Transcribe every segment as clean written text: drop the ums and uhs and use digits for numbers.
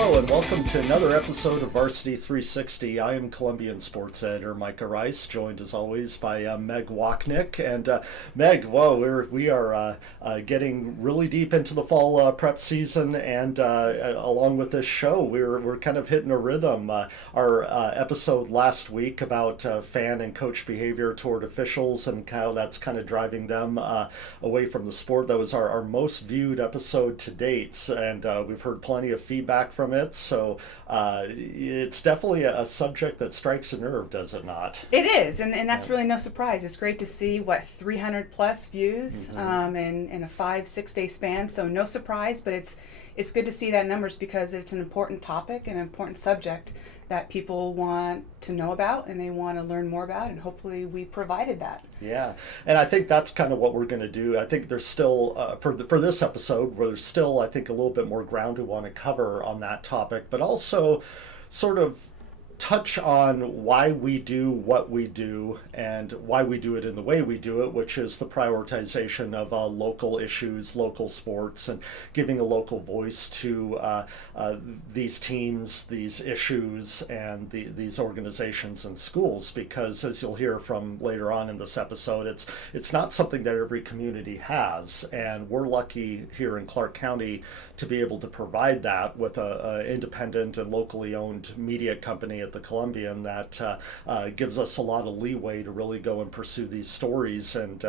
Hello and welcome to another episode of Varsity360. I am Columbian sports editor Micah Rice, joined as always by Meg Wochnick. And Meg, whoa, we are getting really deep into the fall prep season, and along with this show, we're kind of hitting a rhythm. Our episode last week about fan and coach behavior toward officials and how that's kind of driving them away from the sport. That was our most viewed episode to date, and we've heard plenty of feedback from it, so it's definitely a subject that strikes a nerve, does it not? It is, and that's really no surprise. It's great to see, 300 plus views in a 5-6 day span, so no surprise, but it's good to see that numbers because it's an important topic, an important subject that people want to know about and they want to learn more about, and hopefully we provided that. Yeah, and I think that's kind of what we're going to do. I think there's still, for this episode, where there's still, I think, a little bit more ground we want to cover on that topic, but also sort of touch on why we do what we do and why we do it in the way we do it, which is the prioritization of local issues, local sports, and giving a local voice to these teams, these issues, and these organizations and schools. Because as you'll hear from later on in this episode, it's not something that every community has, and we're lucky here in Clark County to be able to provide that with a independent and locally owned media company at the Columbian that gives us a lot of leeway to really go and pursue these stories and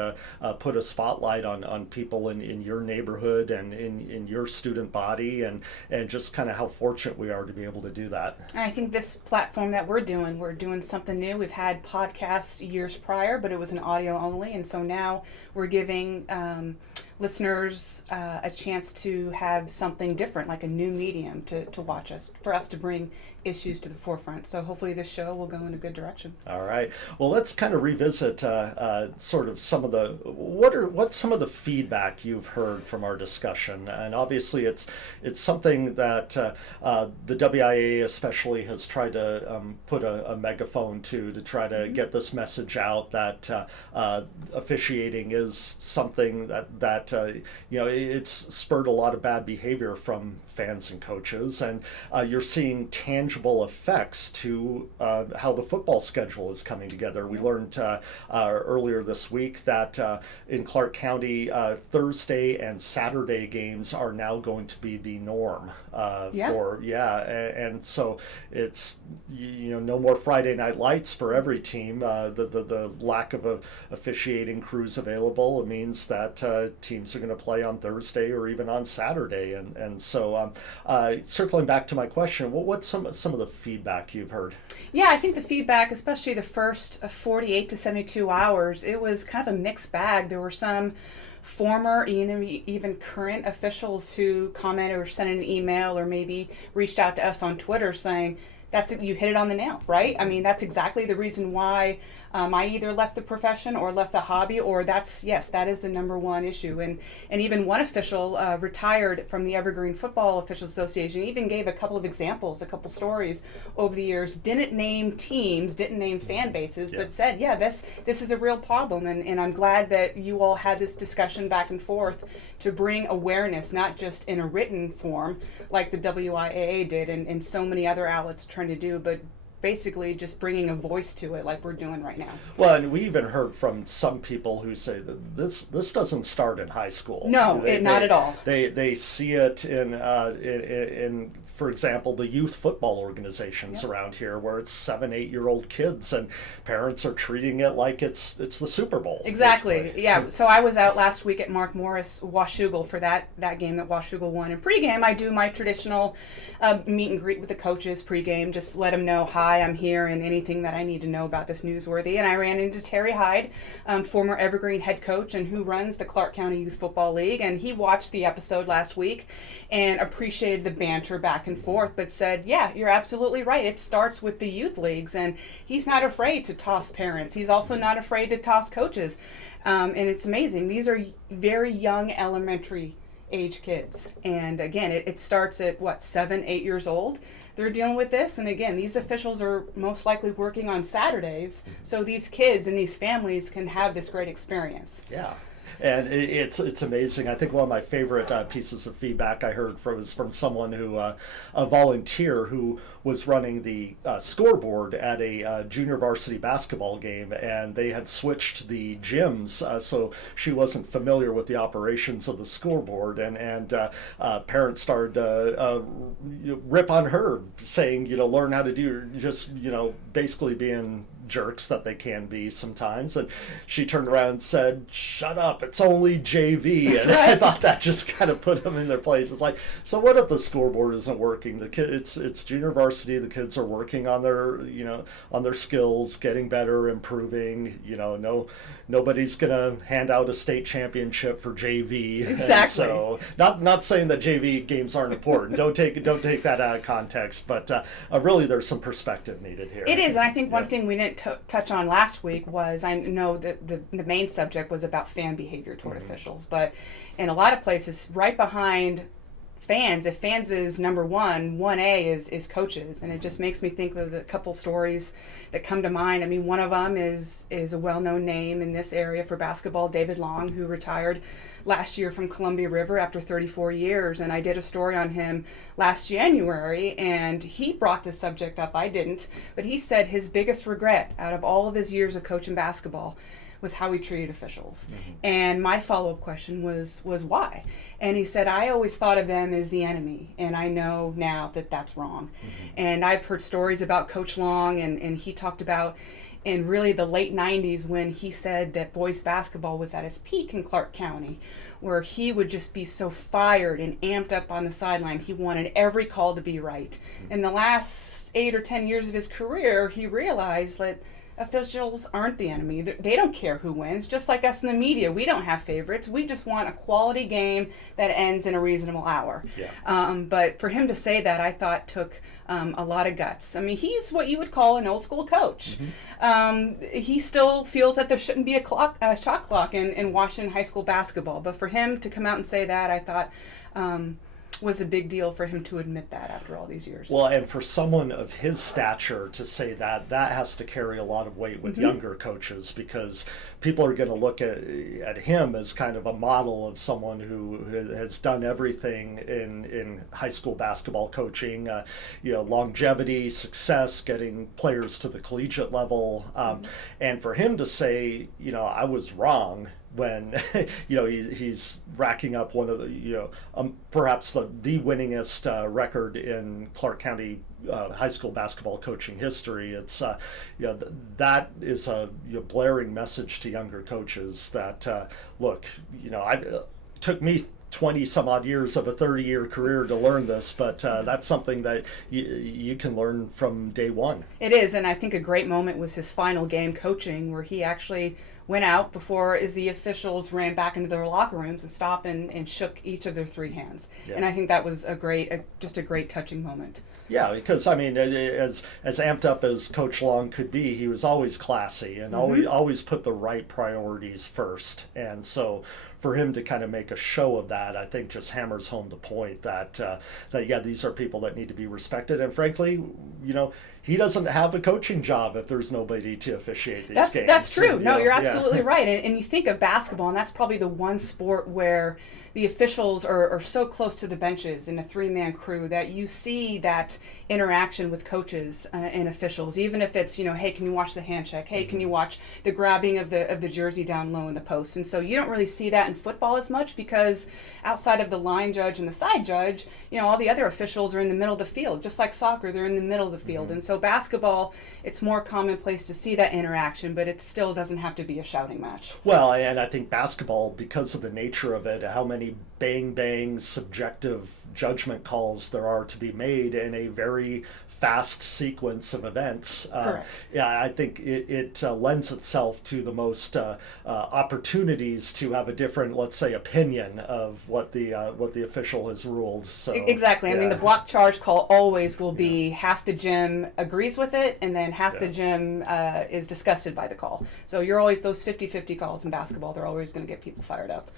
put a spotlight on people in your neighborhood and in your student body, and just kind of how fortunate we are to be able to do that. And I think this platform that we're doing something new. We've had podcasts years prior, but it was an audio only, and so now we're giving listeners a chance to have something different, like a new medium to watch us, for us to bring issues to the forefront. So hopefully this show will go in a good direction. All right. Well, let's kind of revisit sort of some of what's some of the feedback you've heard from our discussion. And obviously it's something that the WIA especially has tried to put a megaphone to try to get this message out that officiating is something that it's spurred a lot of bad behavior from fans and coaches, and you're seeing tangible effects to how the football schedule is coming together. We learned earlier this week that in Clark County, Thursday and Saturday games are now going to be the norm and so it's no more Friday night lights for every team. The lack of officiating crews available means that teams are going to play on Thursday or even on Saturday, and so circling back to my question, what's some of the feedback you've heard? Yeah, I think the feedback, especially the first 48 to 72 hours, it was kind of a mixed bag. There were some former, even current officials who commented or sent an email or maybe reached out to us on Twitter saying, you hit it on the nail, right? I mean, that's exactly the reason why I either left the profession or left the hobby, or that is the number one issue. And even one official retired from the Evergreen Football Officials Association, even gave a couple of examples, a couple stories over the years, didn't name teams, didn't name fan bases, but said, this is a real problem. And I'm glad that you all had this discussion back and forth to bring awareness, not just in a written form like the WIAA did and so many other outlets are trying to do, but basically just bringing a voice to it like we're doing right now. Well, and we even heard from some people who say that this doesn't start in high school. No, not at all. They see it in for example, the youth football organizations around here, where it's 7-8-year-old kids and parents are treating it like it's the Super Bowl. Exactly. Basically. Yeah. So I was out last week at Mark Morris Washougal for that game that Washougal won. And pregame, I do my traditional meet and greet with the coaches pregame, just let them know, hi, I'm here, and anything that I need to know about this newsworthy. And I ran into Terry Hyde, former Evergreen head coach and who runs the Clark County Youth Football League, and he watched the episode last week and appreciated the banter back and forth, but said, yeah, you're absolutely right. It starts with the youth leagues, and he's not afraid to toss parents. He's also not afraid to toss coaches. And it's amazing. These are very young elementary age kids. And again, it starts at 7-8 years old. They're dealing with this. And again, these officials are most likely working on Saturdays. So these kids and these families can have this great experience. Yeah. And it's amazing. I think one of my favorite pieces of feedback I heard was from someone who a volunteer who was running the scoreboard at a junior varsity basketball game, and they had switched the gyms, so she wasn't familiar with the operations of the scoreboard, and parents started rip on her, saying, learn how to do, just basically being jerks that they can be sometimes. And she turned around and said, "Shut up, it's only JV." And I thought that just kind of put them in their place. It's like, so what if the scoreboard isn't working? The kid, it's junior varsity. The kids are working on their on their skills, getting better, improving. Nobody's gonna hand out a state championship for JV. Exactly. And so not saying that JV games aren't important. Don't take that out of context. But really, there's some perspective needed here. It is, and I think one thing we didn't touch on last week was, I know that the main subject was about fan behavior toward officials, but in a lot of places, right behind fans, if fans is number one, 1A is coaches, and it just makes me think of the couple stories that come to mind. I mean, one of them is a well-known name in this area for basketball, David Long, who retired last year from Columbia River after 34 years, and I did a story on him last January, and he brought this subject up. I didn't, but he said his biggest regret out of all of his years of coaching basketball was how he treated officials. And my follow-up question was why? And he said, I always thought of them as the enemy, and I know now that that's wrong. And I've heard stories about Coach Long, and he talked about in really the late 90s when he said that boys basketball was at its peak in Clark County, where he would just be so fired and amped up on the sideline. He wanted every call to be right. In the last 8 or 10 years of his career, he realized that officials aren't the enemy. They don't care who wins. Just like us in the media, we don't have favorites. We just want a quality game that ends in a reasonable hour. But for him to say that, I thought took a lot of guts. I mean, he's what you would call an old school coach. He still feels that there shouldn't be a shot clock in Washington high school basketball. But for him to come out and say that, I thought was a big deal for him to admit that after all these years. Well, and for someone of his stature to say that has to carry a lot of weight with younger coaches, because people are going to look at him as kind of a model of someone who has done everything in high school basketball coaching, longevity, success, getting players to the collegiate level. And for him to say, I was wrong, when he's racking up one of the perhaps the winningest record in Clark County high school basketball coaching history. It's that is a blaring message to younger coaches that look, it took me 20 some odd years of a 30-year career to learn this, but that's something that you can learn from day one. It is, and I think a great moment was his final game coaching, where he actually went out before as the officials ran back into their locker rooms and stopped and shook each of their 3 hands. And I think that was just a great touching moment. Yeah, because I mean, as amped up as Coach Long could be, he was always classy and always put the right priorities first. And so for him to kind of make a show of that, I think just hammers home the point that these are people that need to be respected. And frankly, he doesn't have a coaching job if there's nobody to officiate these games. That's true. No, you're absolutely right. And you think of basketball, and that's probably the one sport where the officials are so close to the benches in a 3-man crew that you see that interaction with coaches and officials, even if it's, hey, can you watch the hand check? Hey, can you watch the grabbing of the jersey down low in the post? And so you don't really see that in football as much, because outside of the line judge and the side judge, all the other officials are in the middle of the field. Just like soccer, they're in the middle of the field. And so basketball, it's more commonplace to see that interaction, but it still doesn't have to be a shouting match. Well, and I think basketball, because of the nature of it, how many bang subjective judgment calls there are to be made in a very fast sequence of events. I think it lends itself to the most opportunities to have a different, let's say, opinion of what the official has ruled. So exactly. I mean, the block charge call always will be half the gym agrees with it, and then half the gym is disgusted by the call. So you're always those 50-50 calls in basketball. They're always going to get people fired up.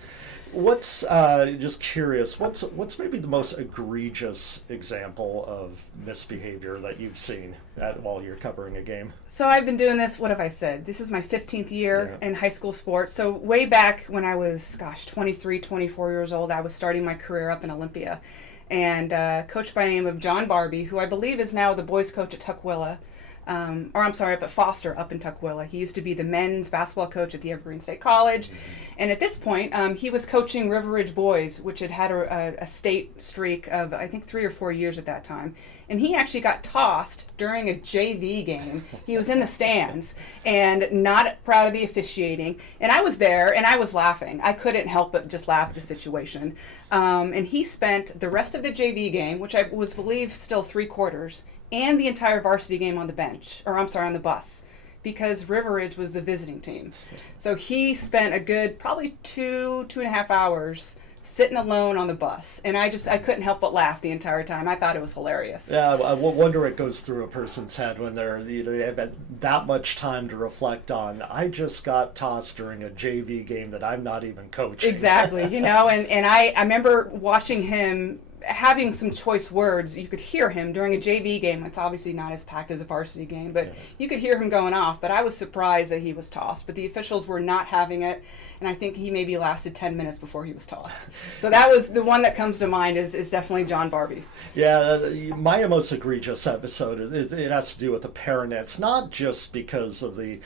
What's just curious? What's maybe the most egregious example of misbehavior here that you've seen while you're covering a game? So I've been doing this, what have I said? This is my 15th year in high school sports. So way back when I was, 23, 24 years old, I was starting my career up in Olympia. And coached by the name of John Barbie, who I believe is now the boys coach at Tukwila. Up at Foster, up in Tukwila. He used to be the men's basketball coach at the Evergreen State College. And at this point, he was coaching River Ridge boys, which had had a state streak of, I think, 3 or 4 years at that time. And he actually got tossed during a JV game. He was in the stands and not proud of the officiating. And I was there and I was laughing. I couldn't help but just laugh at the situation. And he spent the rest of the JV game, which I was believe still 3 quarters, and the entire varsity game on the on the bus, because River Ridge was the visiting team. So he spent a good probably 2.5 hours sitting alone on the bus, and I couldn't help but laugh the entire time. I thought it was hilarious. Yeah, I wonder what goes through a person's head when they have had that much time to reflect on, I just got tossed during a JV game that I'm not even coaching. Exactly, and I remember watching him having some choice words. You could hear him during a JV game. It's obviously not as packed as a varsity game, but you could hear him going off. But I was surprised that he was tossed. But the officials were not having it, and I think he maybe lasted 10 minutes before he was tossed. So that was the one that comes to mind is definitely John Barbie. Yeah, my most egregious episode, it has to do with the parent. It's not just because of the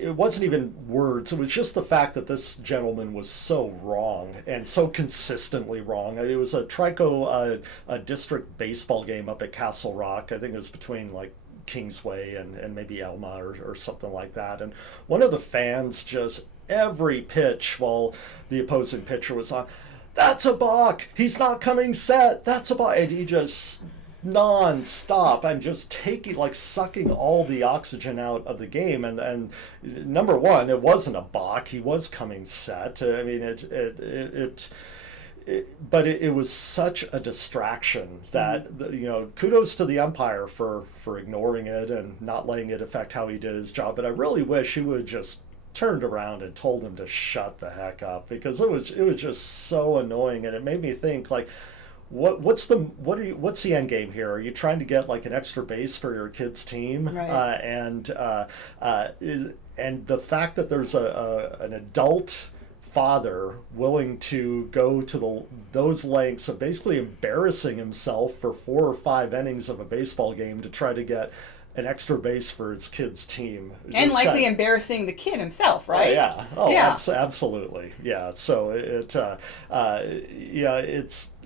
it wasn't even words. It was just the fact that this gentleman was so wrong and so consistently wrong. It was a Trico district baseball game up at Castle Rock. I think it was between like Kingsway and maybe Elma or something like that. And one of the fans just every pitch while the opposing pitcher was on, that's a balk. He's not coming set. That's a balk. And he just non-stop and just sucking all the oxygen out of the game, and number one, it wasn't a balk. He was coming set. I mean, but it was such a distraction that kudos to the umpire for ignoring it and not letting it affect how he did his job. But I really wish he would just turned around and told him to shut the heck up, because it was just so annoying, and it made me think like, what's the end game here? Are you trying to get like an extra base for your kid's team? Right. And the fact that there's an adult father willing to go to those lengths of basically embarrassing himself for 4 or 5 innings of a baseball game to try to get an extra base for his kid's team. And likely embarrassing the kid himself, right? Yeah. Absolutely. Yeah. So it's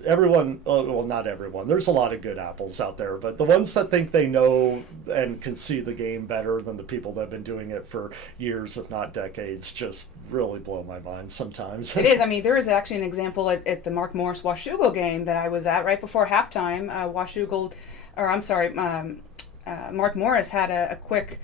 everyone, well, not everyone. There's a lot of good apples out there, but the ones that think they know and can see the game better than the people that have been doing it for years, if not decades, just really blow my mind sometimes. It is. I mean, there is actually an example at the Mark Morris Washougal game that I was at right before halftime. Mark Morris had a quick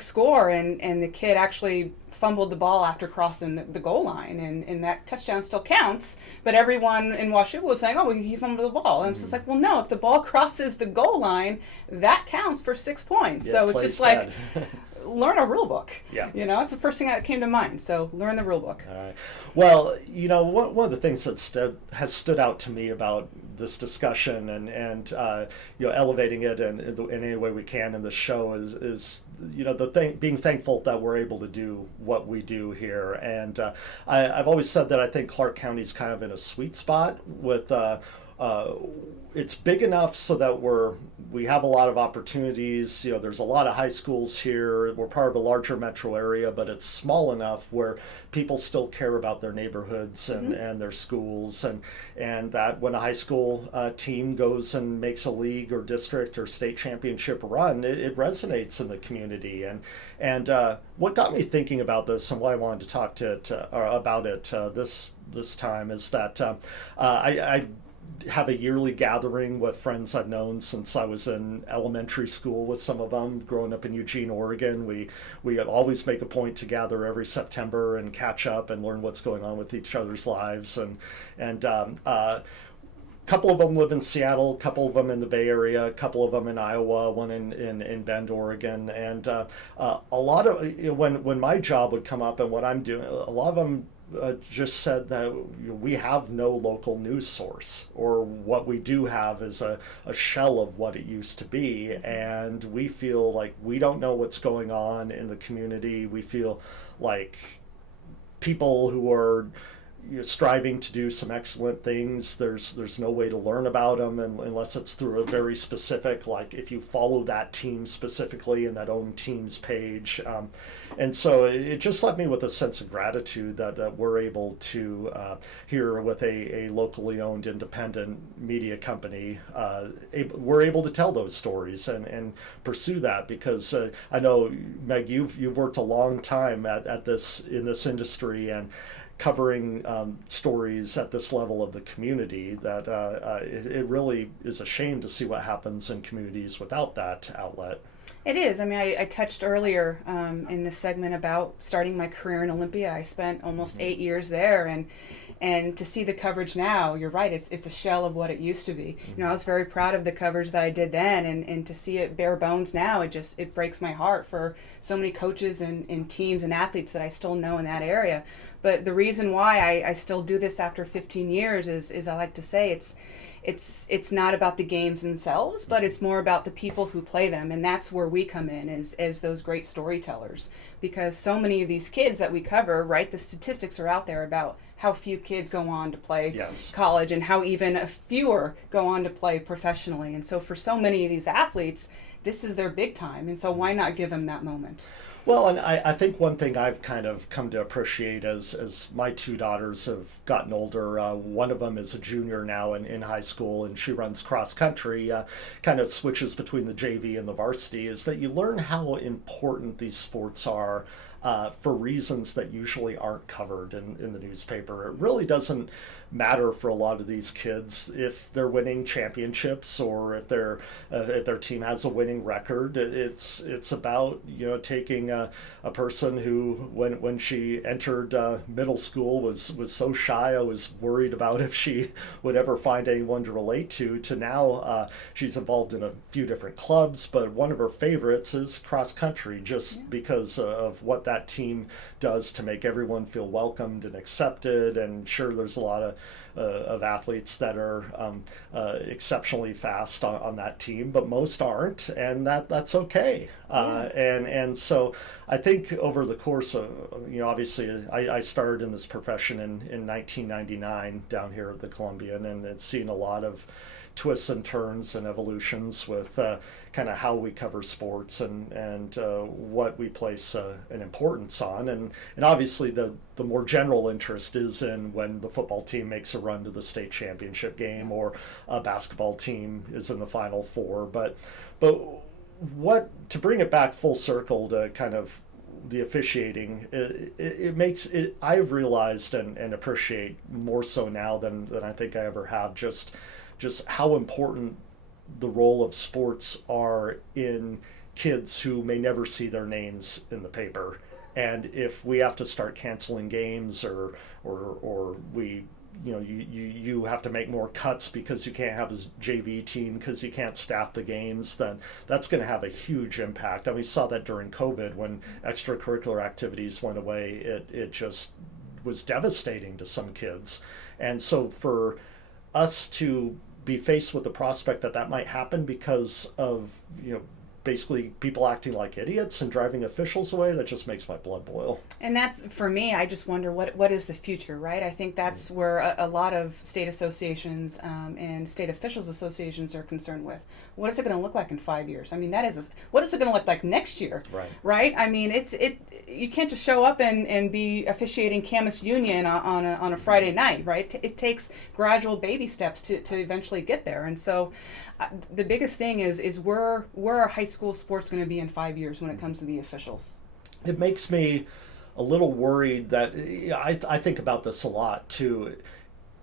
score, and the kid actually fumbled the ball after crossing the goal line, and that touchdown still counts, but everyone in Washougal was saying, oh, he fumbled the ball. And it's just like, well, no, if the ball crosses the goal line, that counts for 6 points. Yeah, so it's just like, learn a rule book. Yeah. It's the first thing that came to mind. So learn the rule book. Well, one of the things that has stood out to me about this discussion and elevating it in any way we can in the show is being thankful that we're able to do what we do here. And I've always said that I think Clark County's kind of in a sweet spot with it's big enough so that we have a lot of opportunities. There's a lot of high schools here. We're part of a larger metro area, but it's small enough where people still care about their neighborhoods and their schools, and that when a high school team goes and makes a league or district or state championship run, it resonates in the community. And what got me thinking about this and why I wanted to talk about it this time is that I have a yearly gathering with friends I've known since I was in elementary school with some of them. Growing up in Eugene, Oregon, we always make a point to gather every September and catch up and learn what's going on with each other's lives. And couple of them live in Seattle, a couple of them in the Bay Area, a couple of them in Iowa, one in Bend, Oregon. And a lot of when my job would come up and what I'm doing, a lot of them just said that we have no local news source, or what we do have is a shell of what it used to be, and we feel like we don't know what's going on in the community. We feel like people who are striving to do some excellent things, there's no way to learn about them unless it's through a very specific, like if you follow that team specifically in that own team's page. And so it just left me with a sense of gratitude that we're able to, here with a locally owned independent media company, we're able to tell those stories and pursue that, because I know, Meg, you've worked a long time at this, in this industry, and covering stories at this level of the community, that it really is a shame to see what happens in communities without that outlet. It is. I mean, I touched earlier in this segment about starting my career in Olympia. I spent almost 8 years there, and to see the coverage now, you're right, it's a shell of what it used to be. You know, I was very proud of the coverage that I did then, and to see it bare bones now, it breaks my heart for so many coaches and teams and athletes that I still know in that area. But the reason why I still do this after 15 years is I like to say it's not about the games themselves, but it's more about the people who play them, and that's where we come in as those great storytellers. Because so many of these kids that we cover, right, the statistics are out there about how few kids go on to play college, and how even fewer go on to play professionally. And so for so many of these athletes, this is their big time, and so why not give them that moment? Well, and I think one thing I've kind of come to appreciate as my two daughters have gotten older, one of them is a junior now in high school, and she runs cross country, kind of switches between the JV and the varsity, is that you learn how important these sports are for reasons that usually aren't covered in the newspaper. It really doesn't matter for a lot of these kids if they're winning championships, or if their team has a winning record. It's about, taking a person who, when she entered middle school, was so shy, I was worried about if she would ever find anyone to relate to now she's involved in a few different clubs, but one of her favorites is cross country, just because of what that team does to make everyone feel welcomed and accepted. And sure, there's a lot of athletes that are exceptionally fast on that team, but most aren't, and that's okay. And so I think over the course of, obviously I started in this profession in 1999 down here at the Columbian, and it's seen a lot of twists and turns and evolutions with kind of how we cover sports and what we place an importance on, and obviously the more general interest is in when the football team makes a run to the state championship game, or a basketball team is in the Final Four. But what, to bring it back full circle to kind of the officiating, it makes it, I've realized and appreciate more so now than I think I ever have, just how important the role of sports are in kids who may never see their names in the paper. And if we have to start canceling games, or we, you have to make more cuts because you can't have a JV team because you can't staff the games, then that's going to have a huge impact. And we saw that during COVID when extracurricular activities went away. It just was devastating to some kids. And so for us to be faced with the prospect that might happen because of, basically people acting like idiots and driving officials away, that just makes my blood boil. And that's, for me, I just wonder what is the future, right? I think that's where a lot of state associations and state officials associations are concerned with. What is it going to look like in 5 years? I mean, what is it going to look like next year? Right? I mean, you can't just show up and be officiating Camas Union on a Friday night, right? It takes gradual baby steps to eventually get there. And so the biggest thing is where are high school sports going to be in 5 years when it comes to the officials? It makes me a little worried that I think about this a lot too.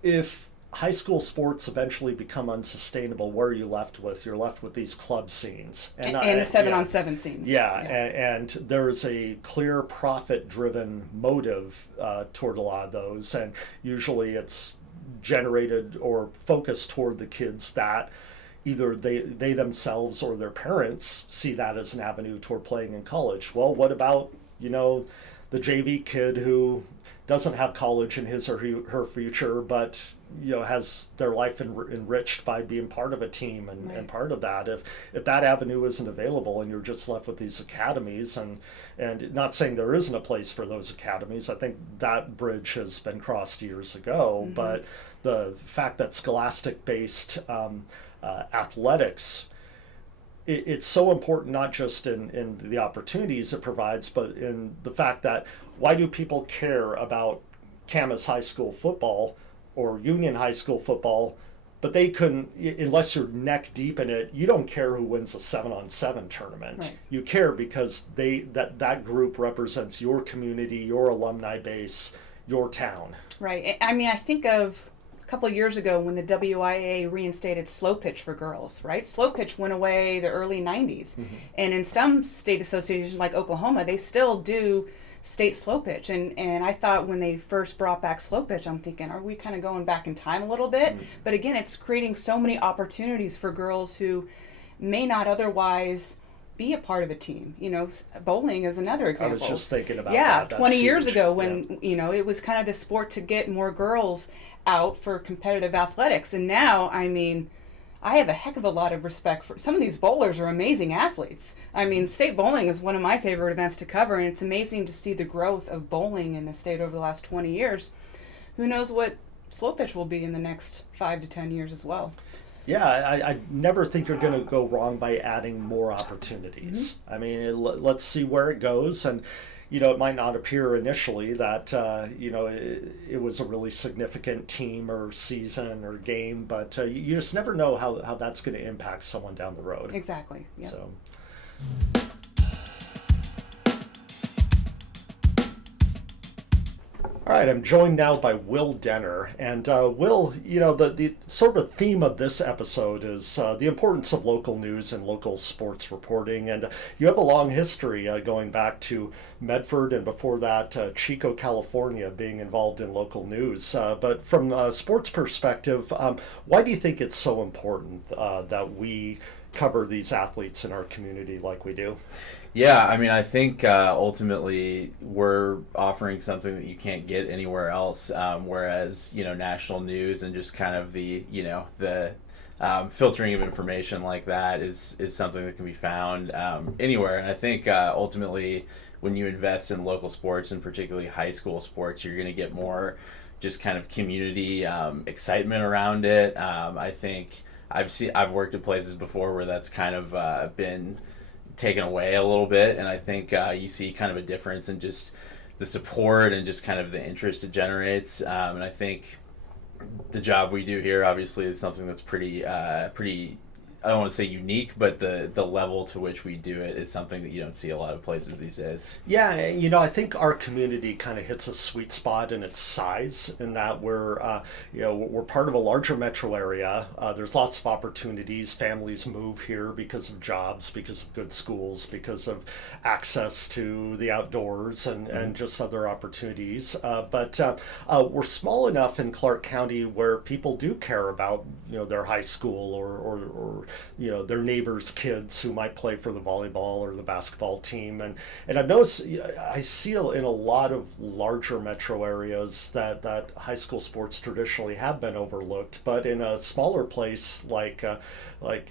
If high school sports eventually become unsustainable, where are you left with? You're left with these club scenes. And the 7-on-7 scenes. And there's a clear profit-driven motive toward a lot of those, and usually it's generated or focused toward the kids that either they themselves or their parents see that as an avenue toward playing in college. Well, what about, the JV kid who doesn't have college in his or her future, but has their life enriched by being part of a team and part of that. If that avenue isn't available and you're just left with these academies, and not saying there isn't a place for those academies, I think that bridge has been crossed years ago. But the fact that scholastic based athletics, it's so important, not just in the opportunities it provides, but in the fact that why do people care about Camas High School football or Union High School football, but they couldn't, unless you're neck deep in it, you don't care who wins a 7-on-7 tournament. Right. You care because that group represents your community, your alumni base, your town. Right. I mean, I think of a couple of years ago when the WIA reinstated slow pitch for girls, right? Slow pitch went away the early 90s. And in some state associations like Oklahoma, they still do state slow pitch. And I thought when they first brought back slow pitch, I'm thinking, are we kind of going back in time a little bit? But again, it's creating so many opportunities for girls who may not otherwise be a part of a team. Bowling is another example. I was just thinking about that. Yeah, 20 years ago when, it was kind of the sport to get more girls out for competitive athletics. And now, I mean, I have a heck of a lot of respect for some of these bowlers are amazing athletes. I mean, state bowling is one of my favorite events to cover, and it's amazing to see the growth of bowling in the state over the last 20 years. Who knows what slow pitch will be in the next 5 to 10 years as well. Yeah, I never think you're going to go wrong by adding more opportunities. I mean, let's see where it goes. And, it might not appear initially that, it was a really significant team or season or game, but you just never know how that's going to impact someone down the road. Exactly. Yeah. So. All right, I'm joined now by Will Denner. And Will, the sort of theme of this episode is the importance of local news and local sports reporting. And you have a long history going back to Medford and before that, Chico, California, being involved in local news. But from a sports perspective, why do you think it's so important that we cover these athletes in our community like we do? Yeah, I mean, I think ultimately we're offering something that you can't get anywhere else, whereas, national news and just kind of the filtering of information like that is something that can be found anywhere. And I think ultimately when you invest in local sports and particularly high school sports, you're going to get more just kind of community excitement around it. I think I've worked at places before where that's kind of been taken away a little bit, and I think you see kind of a difference in just the support and just kind of the interest it generates. And I think the job we do here obviously is something that's pretty I don't want to say unique, but the level to which we do it is something that you don't see a lot of places these days. Yeah, I think our community kind of hits a sweet spot in its size in that we're part of a larger metro area. There's lots of opportunities. Families move here because of jobs, because of good schools, because of access to the outdoors and just other opportunities. But we're small enough in Clark County where people do care about, their high school or their neighbors' kids who might play for the volleyball or the basketball team. And I've noticed, I see in a lot of larger metro areas that high school sports traditionally have been overlooked. But in a smaller place like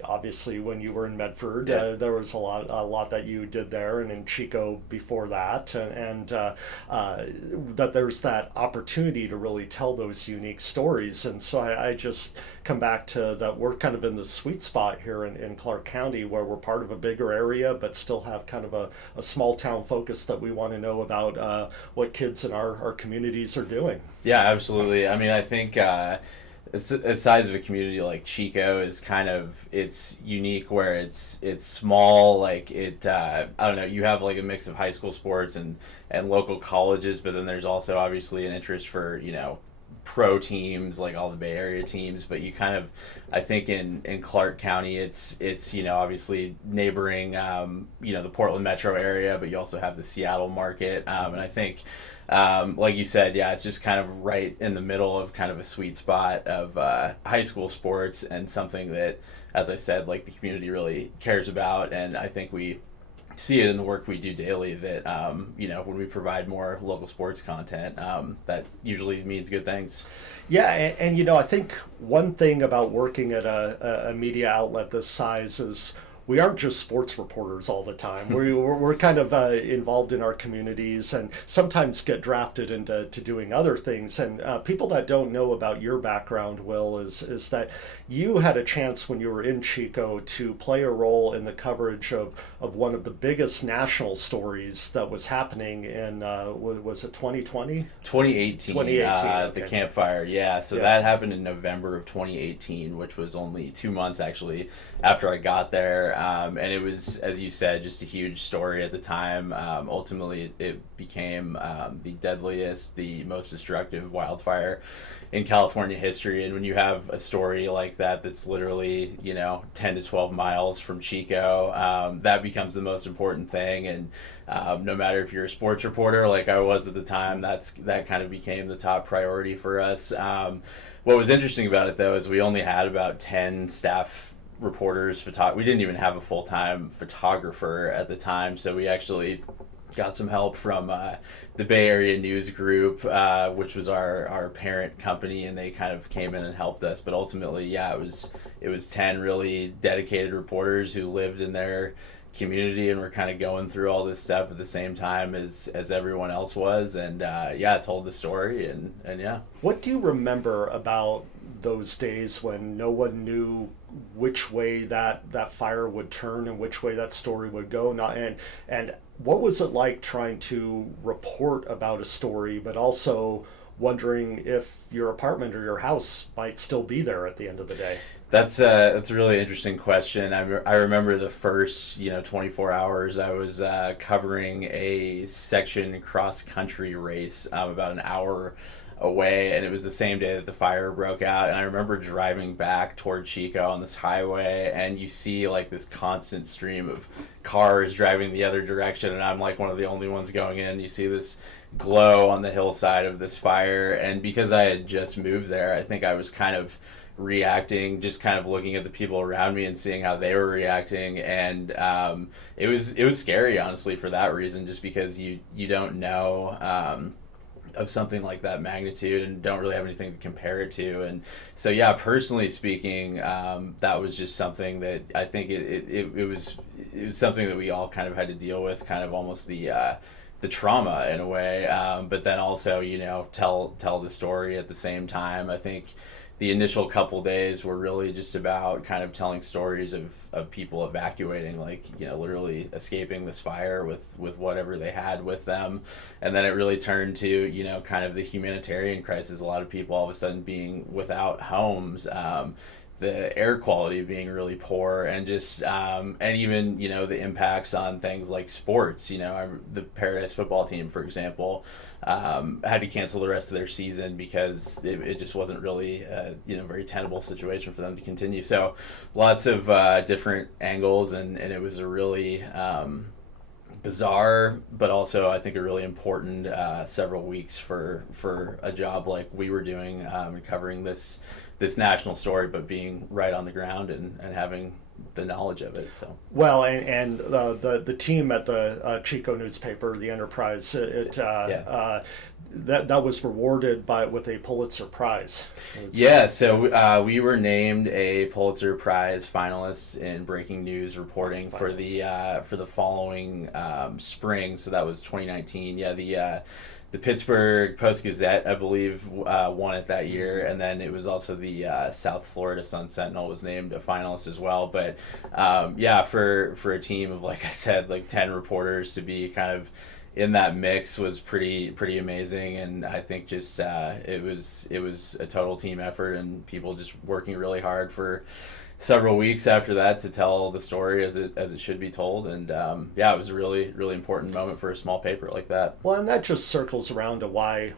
obviously when you were in Medford, there was a lot that you did there, and in Chico before that, and that there's that opportunity to really tell those unique stories. And so I just come back to that we're kind of in the sweet spot here in Clark County where we're part of a bigger area but still have kind of a small town focus that we want to know about what kids in our communities are doing. Yeah, absolutely. I mean, I think a size of a community like Chico is kind of, it's unique where it's small, like I don't know, you have like a mix of high school sports and local colleges, but then there's also obviously an interest for, pro teams like all the Bay Area teams, but you kind of, I think in Clark County it's obviously neighboring the Portland metro area, but you also have the Seattle market, and I think like you said, it's just kind of right in the middle of kind of a sweet spot of high school sports and something that, as I said, like the community really cares about. And I think we see it in the work we do daily that when we provide more local sports content, that usually means good things. Yeah, and I think one thing about working at a media outlet this size is we aren't just sports reporters all the time. We're kind of involved in our communities and sometimes get drafted into doing other things. And people that don't know about your background, Will, is that you had a chance when you were in Chico to play a role in the coverage of one of the biggest national stories that was happening in, was it 2020? 2018, 2018, okay. The Camp Fire, yeah. So Yeah. that happened in November of 2018, which was only 2 months actually after I got there. And it was, as you said, just a huge story at the time. Ultimately, it became the deadliest, the most destructive wildfire in California history. And when you have a story like that that's literally 10 to 12 miles from Chico, that becomes the most important thing. And no matter if you're a sports reporter like I was at the time, that kind of became the top priority for us. What was interesting about it though is we only had about 10 staff reporters. We didn't even have a full-time photographer at the time, so we actually got some help from the Bay Area News Group, which was our parent company, and they kind of came in and helped us. But ultimately, yeah, it was 10 really dedicated reporters who lived in their community and were kind of going through all this stuff at the same time as everyone else was, and told the story, and yeah. What do you remember about those days when no one knew which way that fire would turn and which way that story would go? And what was it like trying to report about a story, but also wondering if your apartment or your house might still be there at the end of the day? That's a really interesting question. I remember the first 24 hours I was covering a section cross country race about an hour away, and it was the same day that the fire broke out. And I remember driving back toward Chico on this highway, and you see like this constant stream of cars driving the other direction, and I'm like one of the only ones going in. You see this glow on the hillside of this fire, and because I had just moved there, I think I was kind of reacting, just kind of looking at the people around me and seeing how they were reacting, and it was scary, honestly, for that reason, just because you don't know of something like that magnitude and don't really have anything to compare it to. And so yeah, personally speaking, that was just something that I think it was something that we all kind of had to deal with, kind of almost the trauma in a way, but then also tell the story at the same time. I think the initial couple days were really just about kind of telling stories of people evacuating, literally escaping this fire with whatever they had with them. And then it really turned to, kind of the humanitarian crisis, a lot of people all of a sudden being without homes, the air quality being really poor, and just and even the impacts on things like sports. The Paradise football team, for example, had to cancel the rest of their season because it just wasn't really a very tenable situation for them to continue. So lots of different angles, and it was a really bizarre, but also I think a really important several weeks for a job like we were doing, and covering this national story, but being right on the ground and having the knowledge of it. So well, and the team at the Chico newspaper, the Enterprise, that was rewarded with a Pulitzer Prize. So we were named a Pulitzer Prize finalist in breaking news reporting for the following spring. So that was 2019. The Pittsburgh Post-Gazette, I believe, won it that year, and then it was also the South Florida Sun-Sentinel was named a finalist as well. But for a team of, like I said, like 10 reporters to be kind of in that mix was pretty amazing, and I think just it was a total team effort, and people just working really hard for several weeks after that to tell the story as it should be told. And it was a really, really important moment for a small paper like that. Well, and that just circles around to why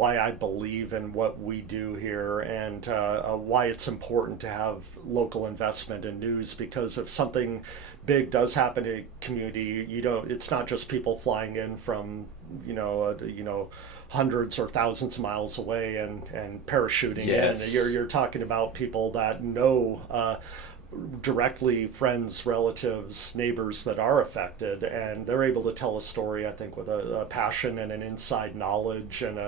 I believe in what we do here, and why it's important to have local investment in news, because if something big does happen in a community, it's not just people flying in from hundreds or thousands of miles away and parachuting in. You're talking about people that know directly friends, relatives, neighbors that are affected, and they're able to tell a story, I think, with a passion and an inside knowledge and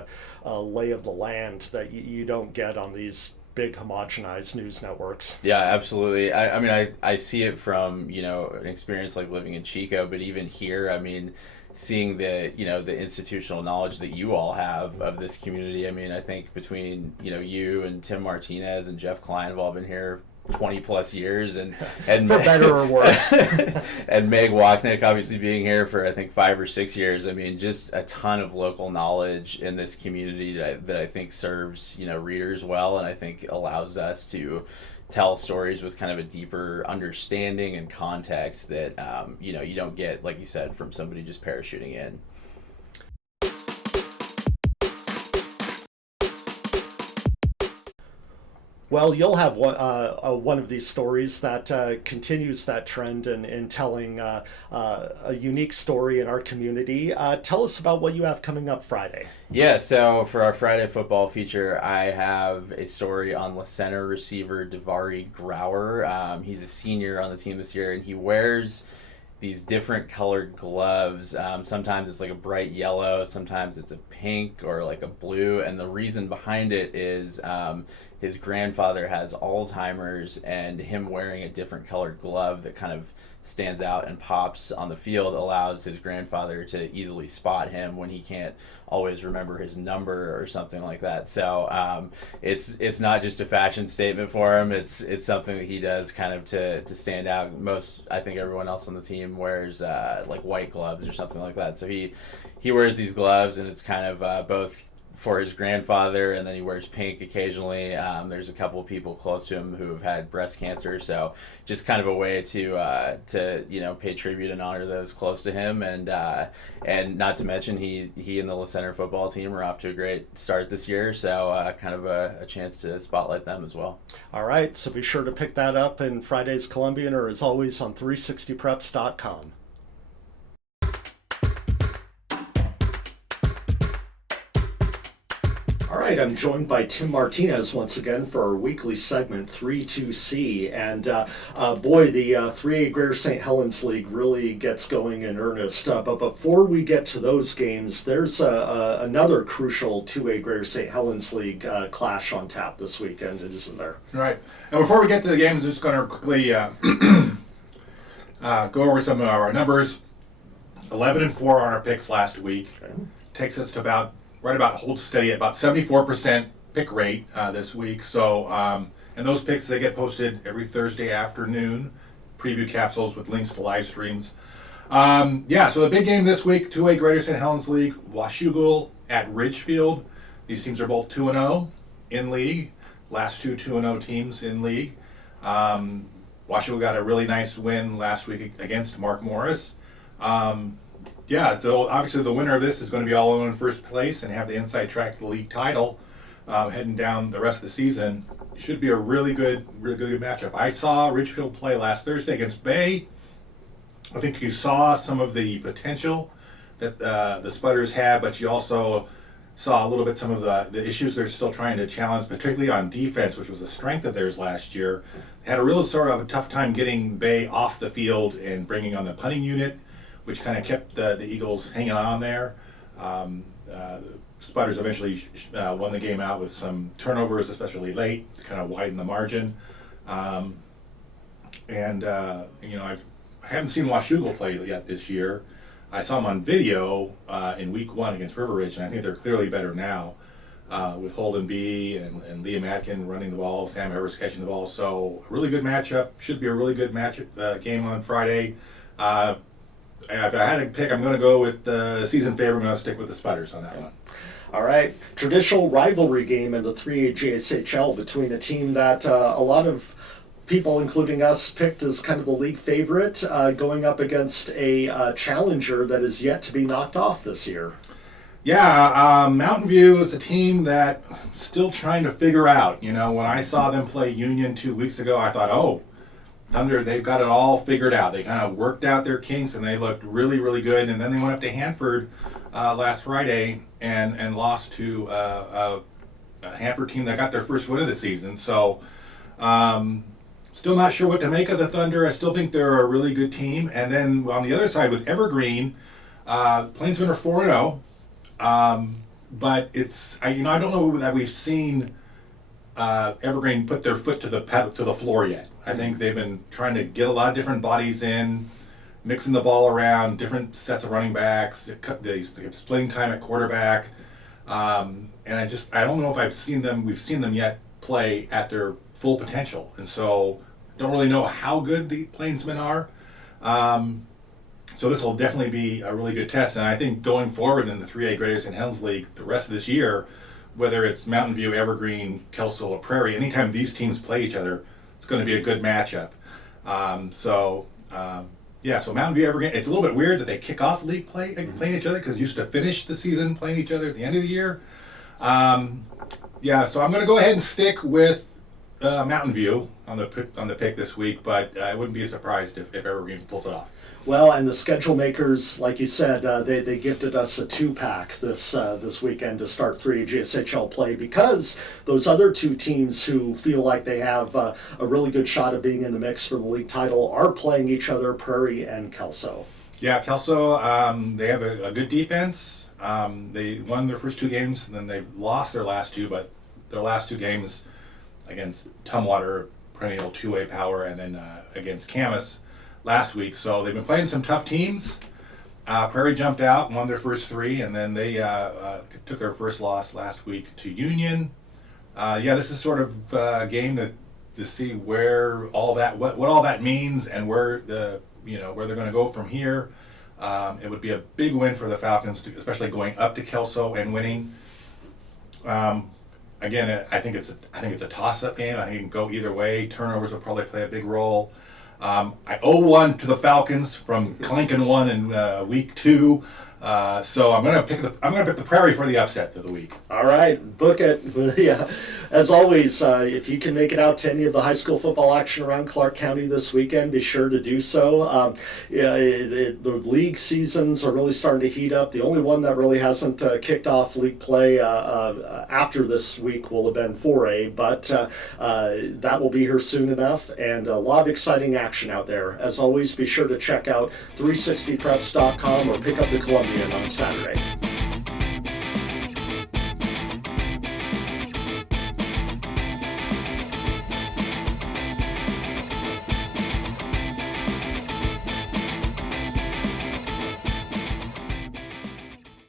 a lay of the land that you don't get on these big homogenized news networks. Yeah, absolutely. I mean, I see it from, an experience like living in Chico, but even here, I mean, seeing the institutional knowledge that you all have of this community. I mean, I think between, you and Tim Martinez and Jeff Klein have all been here 20 plus years, and for better or worse. And Meg Wochnick obviously being here for I think 5 or 6 years. I mean, just a ton of local knowledge in this community that I think serves readers well, and I think allows us to tell stories with kind of a deeper understanding and context that you don't get, like you said, from somebody just parachuting in. Well, you'll have one of these stories that continues that trend in telling a unique story in our community. Tell us about what you have coming up Friday. Yeah, so for our Friday football feature, I have a story on La Center receiver Davari Grauer. He's a senior on the team this year, and he wears these different colored gloves. Sometimes it's like a bright yellow, sometimes it's a pink or like a blue, and the reason behind it is his grandfather has Alzheimer's, and him wearing a different colored glove that kind of stands out and pops on the field allows his grandfather to easily spot him when he can't always remember his number or something like that. So it's not just a fashion statement for him. It's something that he does kind of to stand out. I think everyone else on the team wears like white gloves or something like that. So he wears these gloves, and it's kind of both for his grandfather, and then he wears pink occasionally. There's a couple of people close to him who have had breast cancer, so just kind of a way to pay tribute and honor those close to him, and not to mention he and the La Center football team are off to a great start this year, so kind of a chance to spotlight them as well. All right, so be sure to pick that up in Friday's Columbian, or as always on 360preps.com. All right, I'm joined by Tim Martinez once again for our weekly segment 3-2C, and boy, the 3A Greater St. Helens League really gets going in earnest. But before we get to those games, there's another crucial 2A Greater St. Helens League clash on tap this weekend, isn't there? Right. And before we get to the games, I'm just going to quickly go over some of our numbers. 11-4 on our picks last week. Okay. Takes us to holds steady at about 74% pick rate this week. So, and those picks, they get posted every Thursday afternoon. Preview capsules with links to live streams. So the big game this week, 2A Greater St. Helens League, Washougal at Ridgefield. These teams are both 2-0 in league. Last two 2-0 teams in league. Washougal got a really nice win last week against Mark Morris. So obviously the winner of this is going to be all in first place and have the inside track to the league title heading down the rest of the season. Should be a really good matchup. I saw Ridgefield play last Thursday against Bay. I think you saw some of the potential that the Spudders had, but you also saw a little bit some of the issues they're still trying to challenge, particularly on defense, which was a strength of theirs last year. They had a real sort of a tough time getting Bay off the field and bringing on the punting unit, which kind of kept the Eagles hanging on there. Spudders eventually won the game out with some turnovers, especially late, to kind of widen the margin. I haven't seen Washougal play yet this year. I saw them on video in week 1 against River Ridge, and I think they're clearly better now with Holden B. and Liam Atkin running the ball, Sam Evers catching the ball. So a really good matchup. Should be a really good matchup game on Friday. If I had to pick, I'm going to go with the season favorite. I'm going to stick with the Spudders on that one. All right. Traditional rivalry game in the 3A JSHL between a team that a lot of people, including us, picked as kind of the league favorite, going up against a challenger that is yet to be knocked off this year. Yeah, Mountain View is a team that I'm still trying to figure out. When I saw them play Union 2 weeks ago, I thought, Thunder, they've got it all figured out. They kind of worked out their kinks, and they looked really, really good. And then they went up to Hanford last Friday and lost to a Hanford team that got their first win of the season. So Still not sure what to make of the Thunder. I still think they're a really good team. And then on the other side with Evergreen, Plainsmen are 4-0. But I don't know that we've seen Evergreen put their foot to the floor yet. I think they've been trying to get a lot of different bodies in, mixing the ball around, different sets of running backs. They kept splitting time at quarterback, and I don't know if we've seen them yet play at their full potential, and so don't really know how good the Plainsmen are. So this will definitely be a really good test, and I think going forward in the 3A Great Eastern Helms League the rest of this year, whether it's Mountain View, Evergreen, Kelso, or Prairie, anytime these teams play each other, it's going to be a good matchup. So Mountain View, Evergreen, it's a little bit weird that they kick off league play playing each other because used to finish the season playing each other at the end of the year. So I'm going to go ahead and stick with Mountain View on the pick this week, but I wouldn't be surprised if Evergreen pulls it off. Well, and the schedule makers, like you said, they gifted us a 2-pack this weekend to start 3 GSHL play because those other two teams who feel like they have a really good shot of being in the mix for the league title are playing each other, Prairie and Kelso. Yeah, Kelso, they have a good defense. They won their first 2 games, and then they've lost their last 2, but their last 2 games against Tumwater, perennial 2A power, and then against Camas last week. So they've been playing some tough teams. Prairie jumped out and won their first 3, and then they took their first loss last week to Union. This is sort of a game to see where all that what all that means and where they're going to go from here. It would be a big win for the Falcons, especially going up to Kelso and winning. Again, I think it's a toss-up game. I think it can go either way. Turnovers will probably play a big role. I owe one to the Falcons from clanking one in week 2, so I'm gonna pick the Prairie for the upset of the week. All right, book it. Yeah, as always, if you can make it out to any of the high school football action around Clark County this weekend, be sure to do so. The league seasons are really starting to heat up. The only one that really hasn't kicked off league play after this week will have been 4A, but that will be here soon enough, and a lot of exciting action out there. As always, be sure to check out 360preps.com or pick up the Columbian on Saturday.